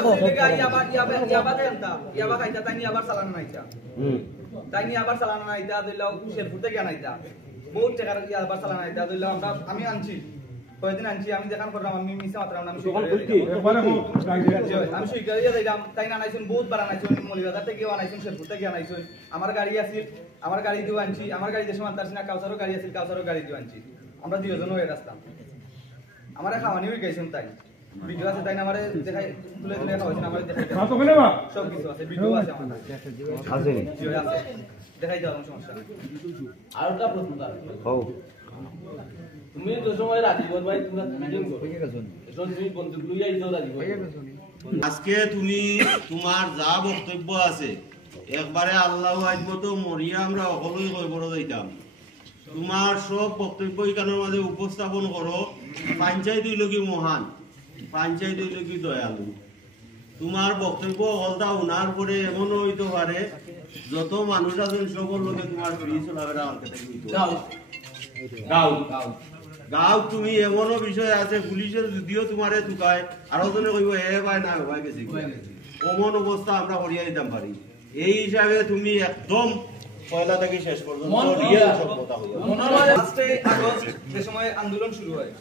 থাকো ইয়াবা খাইতা তাই আবার চালান নাইতা তাই আবার চালান নাইতা দিলাও শেরপুর থেকে আনাইতা বহুত টাকার আবার চালান নাইতা দিলাও আমরা আমি আনছি কয়েকদিন আনছি আমি দেখান করলাম আমি মিশা মাত্রাম আমি সুইকারিয়া দিলাম তাই আনাইছেন বহুত বার আনাইছেন মলিবাজার থেকে আনাইছেন শেরপুর থেকে আনাইছেন আমার গাড়ি আছিল আমার গাড়ি দিও আনছি আমার গাড়ি দেশে মানতাছি না কাউসারও গাড়ি আছিল কাউসারও গাড়ি দিও আনছি আমরা দুইজন হয়ে রাস্তাম আমারে খাওয়ানি হয়ে গেছেন তাই ভিডিও আছে তাই আমারে দেখাই তুলে তুলে খাওয়াছেন আমারে দেখাই সব কিছু আছে ভিডিও আছে আমার আছে দেখাই দাও সমস্যা আর একটা প্রশ্ন দাও তুমি তো সময় রাজীবন ভাই তোমরা মিটিং করো এখন তুমি বন্ধুক লইয়া আইছো রাজীবন আজকে তুমি তোমার যা বক্তব্য আছে একবারে আল্লাহু আকবার তো মরিয়া আমরা সকলেই কইবড় যাইতাম তোমার সব বক্তব্য এখানের মাঝে উপস্থাপন করো পঞ্চায়েত হইল কি মহান পঞ্চায়েত হইল কি দয়ালু তোমার বক্তব্য হলটা উনার পরে এমনও হইতে পারে যত মানুষ আছেন সকল লোকে তোমার ফ্রি চলাফেরা গাও গাও তুমি এমনও বিষয় আছে পুলিশের যদিও তোমারে তুকায় আরো জনে কইব এ ভাই না ভাই গেছি অমন অবস্থা আমরা করিয়া দিতাম পারি এই হিসাবে তুমি একদম পয়লা থেকে শেষ পর্যন্ত রিয়েল সভ্যতা হইয়া লাস্টে আগস্ট যে সময় আন্দোলন শুরু হয়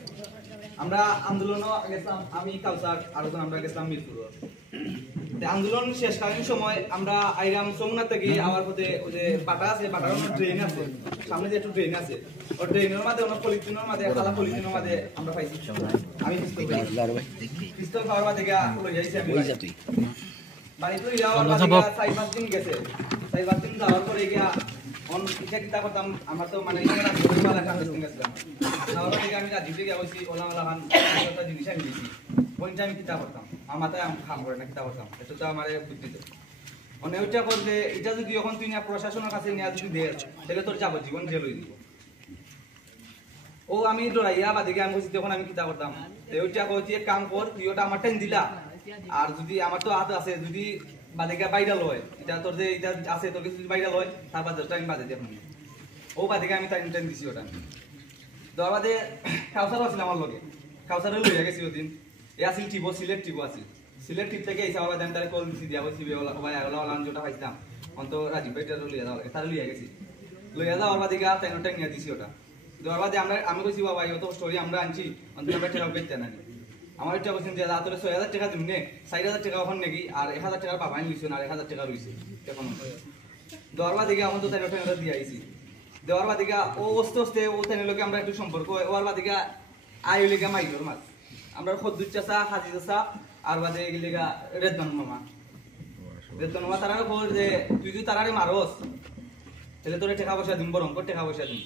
আমরা আন্দোলনও গেছিলাম আমি কাউসার আরো আমরা গেছিলাম মিরপুর আন্দোলন শেষকালীন সময় আমরা আইরাম সোমনাথ থেকে আবার পথে ওই যে পাটা আছে পাটার ট্রেন আছে সামনে যে একটু ট্রেন আছে ও ট্রেনের মাঝে অনেক পলিথিনের মাঝে খালা পলিথিনের মাঝে আমরা পাইছি আমি পিস্তল খাওয়ার মাঝে লই যাইছি আমি বাড়িতে যাওয়ার মাঝে 4-5 দিন গেছে 4-5 দিন যাওয়ার পরে গিয়া অন এটা কিতা করতাম আমার তো মানে এটা বইমালা কাজ গেছিলাম যাওয়ার পরে আমি রাজীবকে গিয়া কইছি ওলা ওলা খান একটা জিনিস আমি দিছি কোনটা আমি কিতা করতাম আমার মাথায় কাম করে না কিতা করতাম এটা তো আমারে বুদ্ধি দেয় মানে ওইটা করলে এটা যদি এখন তুই না প্রশাসনের কাছে নিয়ে যদি দে তাহলে তোর যাবজ্জীবন জেল হয়ে দিব ও আমি ডরাইয়া বাদিকে আমি কইছি তখন আমি কিতা করতাম ওইটা কইছি এক কাম কর তুই ওটা আমার টাইম দিলা আর যদি আমার তো হাত আছে যদি বাদিকে ভাইরাল হয় এটা তোর যে এটা আছে তোর কিছু ভাইরাল হয় তারপর 10 টাইম বাদে দেব ও বাদিকে আমি টাইম দিছি ওটা দেওয়ার বাদে কাউসার আছিল আমার লগে কাউসারে লইয়া গেছি ওদিন এ আসিল টিপো সিলেট টিপো আসিল সিলেট টিপ থেকে এসে আবার আমি তারে কল দিছি দিয়া কইছি ওলা ভাই ওলা যেটা পাইছিলাম অন্ত রাজীব ভাই তারে লইয়া যাওয়া তারে লইয়া গেছি লইয়া যাওয়ার বাদে গা টাইম নিয়ে দিছি ওটা দেওয়ার বাদে আমি কইছি বাবা এই তো স্টোরি আমরা আনছি অন্ত আমরা টাকা পেতে না আমার এটা বলছেন যে তোরে 6000 টাকা দিমনে 4000 টাকা ওখান নাকি আর 1000 টাকা বাবা নিছে আর 1000 টাকা রইছে এখন দেওয়ার বাদে গা আমার তো টাকা দিয়ে আইছি দেওয়ার বাদে গা ও অস্তে ও তাইনের লগে আমরা একটু সম্পর্ক ওর বাদে গা আই হইলে গা মাইলোর মাছ আমরা খদ্দুর চাচা হাজি চাচা আর বাদে গেলে গা রেদন মামা তারা খবর যে তুই যদি তারারে মারস তাহলে তোরে টাকা পয়সা দিম বরং টাকা পয়সা দিম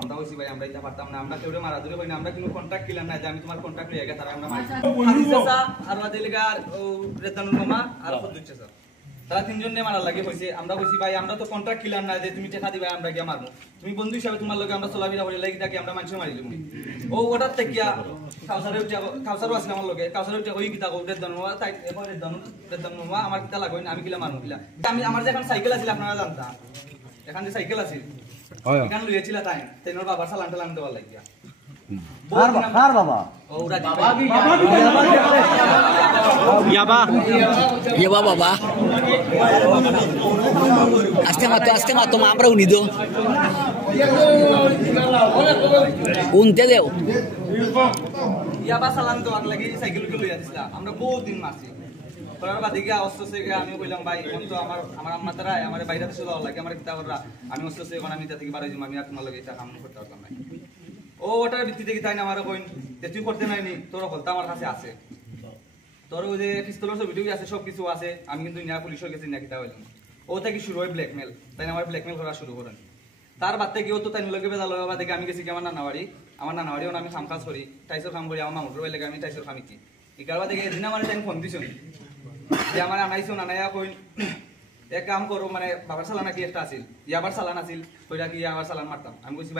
আমরা কইছি ভাই আমরা এটা পারতাম না আমরা কেউ মারা ধরে কই না আমরা কোনো কন্টাক্ট কিলাম না যে আমি তোমার কন্টাক্ট লইয়া তারা আমরা মারি হাজি চাচা আর বাদে গেলে রেদন মামা আর খদ্দুর চাচা তারা তিনজন নে মারা লাগে কইছে আমরা কইছি ভাই আমরা তো কন্ট্রাক্ট কিলাম না যে তুমি টাকা দিবা আমরা গিয়া মারবো তুমি বন্ধু হিসাবে তোমার লগে আমরা চলাফেরা করি লাগি থাকি আমরা মানুষ মারি দিমু ও ওটার থেকে কাউসারও আছে আমার লগে কাউসারও কই কিতা কইতে দনমা তাই এবারে দনমা আমার কিতা লাগই আমি কিলা মারমু কিলা আমি আমার যে এখন সাইকেল আছিল আপনারা জানতা এখন যে সাইকেল আছিল এখান লইয়াছিল তাই তেনর বাবার চালান টালান দেওয়ার লাগিয়া কার বাবা ও বাবা কি ইয়াবা বাবা আজকে মাতো আমরা উনিদো উনতে দেও ইয়াবা চালান দেওয়ার লাগি সাইকেল লইয়া দিছিলা আমরা বহুত দিন মারছি পরার বাদে গিয়া অস্ত্র থেকে আমি কইলাম ভাই এখন তো আমার আম্মা তারা আমার বাইরে দেশে যাওয়া লাগে আমার কিতা কররা আমি অস্ত্র থেকে এখন আমি তা থেকে বাড়াই যাম আমি আর তোমার লগে এটা কাম করতে পারতাম না ও ওটার ভিত্তিতে কি তাই না আমার কইন যে তুই করতে নাইনি তোর বলতা আমার কাছে আছে তোর ওই যে পিস্তলের ছবিটুকু আছে সব কিছু আছে আমি কিন্তু নিয়া পুলিশের কাছে নিয়া কিতা হইলাম ও থেকে শুরু হয় ব্ল্যাকমেল তাই আমার ব্ল্যাকমেল করা শুরু করেন তার বাদ থেকে ও তো তাই লগে বেজাল বাবা দেখে আমি গেছি কি আমার নানাবাড়িও আমি কাম কাজ করি টাইসর কাম করি আমার মামুর বাইরে আমি টাইসর কামি কি এই কারবা দেখে এদিন আমার টাইম ফোন দিছ যে আমার আনাইছো নানাইয়া কইন এক কাম করো মানে বাবার চালান কি একটা আছিল ইয়াবার চালান আছিল কইরা কি আবার চালান মারতাম আমি কইছি